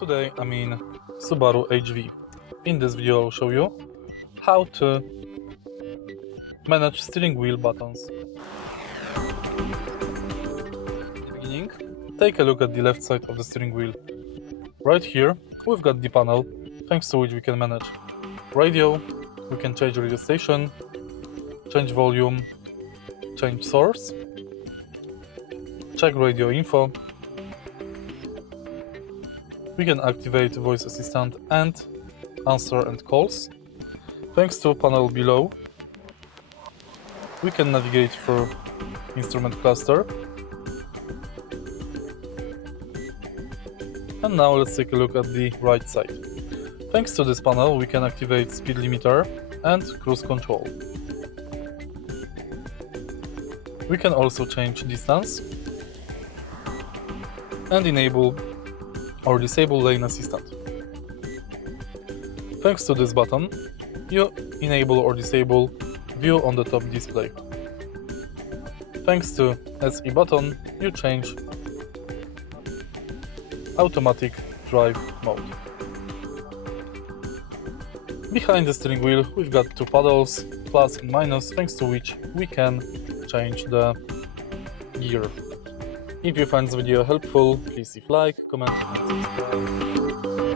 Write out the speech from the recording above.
Today I'm in Subaru HV. In this video I'll show you how to manage steering wheel buttons. In the beginning, take a look at the left side of the steering wheel. Right here we've got the panel, thanks to which we can manage radio, we can change radio station, change volume, change source, check radio info. We can activate voice assistant and answer and calls. Thanks to panel below, we can navigate through instrument cluster. And now let's take a look at the right side. Thanks to this panel, we can activate speed limiter and cruise control. We can also change distance and enable or disable lane assistant. Thanks to this button, you enable or disable view on the top display. Thanks to SE button, you change automatic drive mode. Behind the steering wheel we've got two paddles, plus and minus, thanks to which we can change the gear. If you find this video helpful, please leave like, comment and subscribe.